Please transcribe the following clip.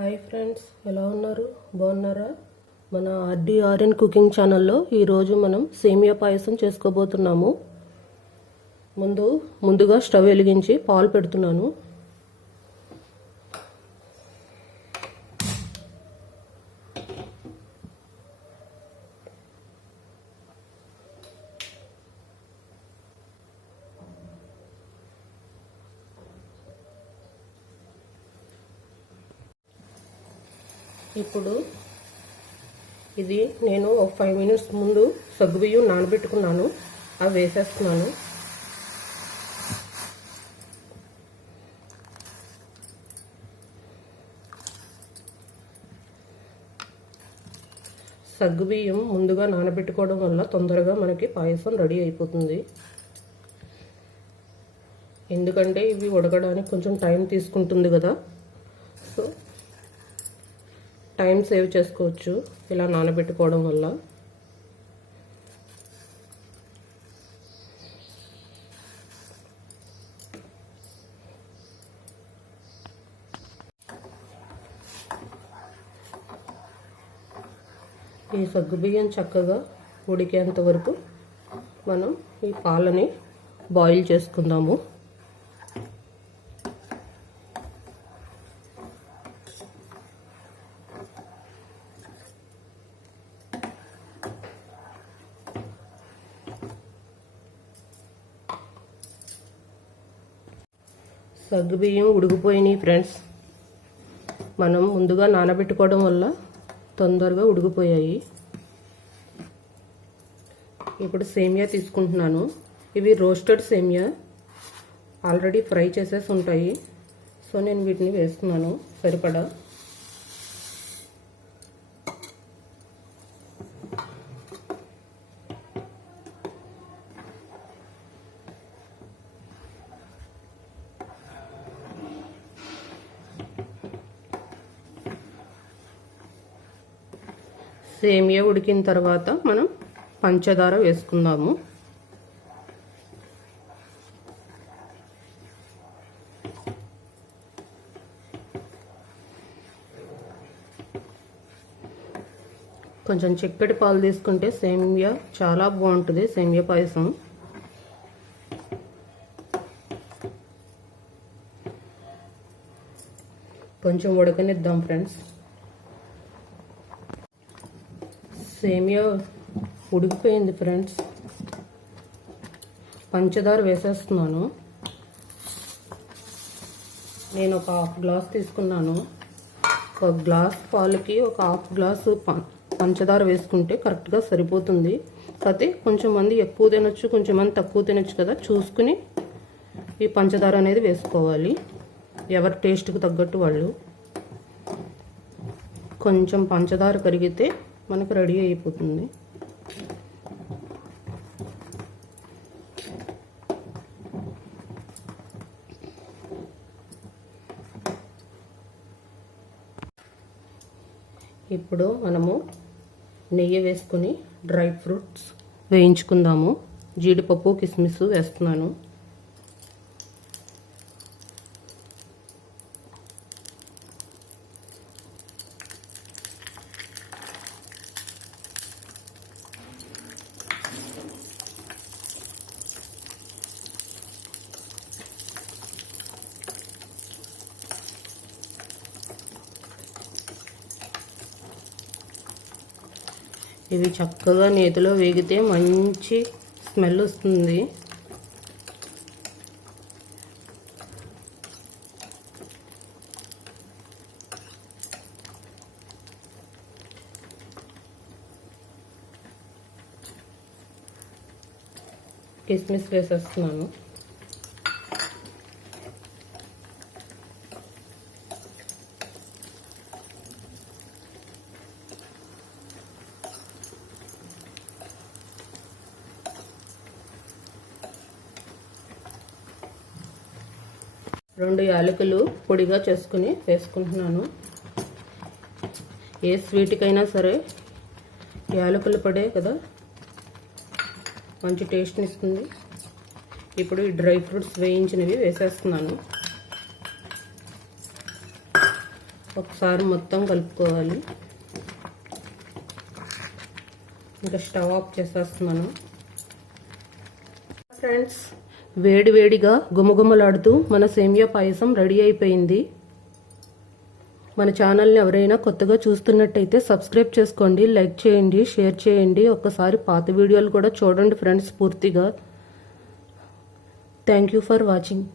Hi friends, ఎలా ఉన్నారు? బాగున్నారా? మన ఆర్డీఆర్ఎన్ కుకింగ్ ఛానల్లో ఈరోజు మనం సేమియా పాయసం చేసుకోబోతున్నాము. ముందుగా స్టవ్ వెలిగించి పాలు పెడుతున్నాను. ఇప్పుడు ఇది నేను ఒక 5 మినిట్స్ ముందు సగ్గుబియ్యం నానబెట్టుకున్నాను, అవి వేసేస్తున్నాను. సగ్గుబియ్యం ముందుగా నానబెట్టుకోవడం వల్ల తొందరగా మనకి పాయసం రెడీ అయిపోతుంది. ఎందుకంటే ఇవి ఉడకడానికి కొంచెం టైం తీసుకుంటుంది కదా, సో టైం సేవ్ చేసుకోవచ్చు ఇలా నానబెట్టుకోవడం వల్ల. ఈ సగ్గుబియ్యం చక్కగా ఉడికేంత వరకు మనం ఈ పాలని బాయిల్ చేసుకుందాము. సగ్గుబియ్యం ఉడికిపోయినాయి ఫ్రెండ్స్. మనం ముందుగా నానబెట్టుకోవడం వల్ల తొందరగా ఉడికిపోయాయి. ఇప్పుడు సేమియా తీసుకుంటున్నాను. ఇవి రోస్టెడ్ సేమియా, ఆల్రెడీ ఫ్రై చేసేసి ఉంటాయి. సో నేను వీటిని వేస్తున్నాను సరిపడా. సేమియా ఉడికిన తర్వాత మనం పంచదార వేసుకుందాము. కొంచెం చిక్కటి పాలు తీసుకుంటే సేమియా చాలా బాగుంటుంది, సేమియా పాయసం. కొంచెం ఉడకనిద్దాం ఫ్రెండ్స్. సేమియా ఉడికిపోయింది ఫ్రెండ్స్. పంచదార వేసేస్తున్నాను. నేను ఒక హాఫ్ గ్లాస్ తీసుకున్నాను. ఒక గ్లాస్ పాలకి ఒక హాఫ్ గ్లాసు పంచదార వేసుకుంటే కరెక్ట్గా సరిపోతుంది. కాకపోతే కొంచెం మంది ఎక్కువ తినొచ్చు, కొంచెం మంది తక్కువ తినొచ్చు కదా, చూసుకుని ఈ పంచదార అనేది వేసుకోవాలి. ఎవరి టేస్ట్కి తగ్గట్టు వాళ్ళు. కొంచెం పంచదార కరిగితే మనకు రెడీ అయిపోతుంది. ఇప్పుడు మనము నెయ్యి వేసుకుని డ్రై ఫ్రూట్స్ వేయించుకుందాము. జీడిపప్పు, కిస్మిస్ వేస్తున్నాను. ఇవి చక్కగా నేతిలో వేగితే మంచి స్మెల్ వస్తుంది. కిస్మిస్ వేసేస్తున్నాను. రెండు యాలకులు పొడిగా చేసుకుని వేసుకుంటున్నాను. ఏ స్వీట్కైనా సరే యాలకులు పొడే కదా మంచి టేస్ట్ని ఇస్తుంది. ఇప్పుడు ఈ డ్రై ఫ్రూట్స్ వేయించినవి వేసేస్తున్నాను. ఒకసారి మొత్తం కలుపుకోవాలి. ఇంకా స్టవ్ ఆఫ్ చేసేస్తున్నాను. ఫ్రెండ్స్, వేడివేడిగా గుమగుమలాడుతూ మన సేమియా పాయసం రెడీ అయిపోయింది. మన ఛానల్ని ఎవరైనా కొత్తగా చూస్తున్నట్టయితే సబ్స్క్రైబ్ చేసుకోండి, లైక్ చేయండి, షేర్ చేయండి. ఒక్కసారి పాత వీడియోలు కూడా చూడండి ఫ్రెండ్స్ పూర్తిగా. Thank you for watching.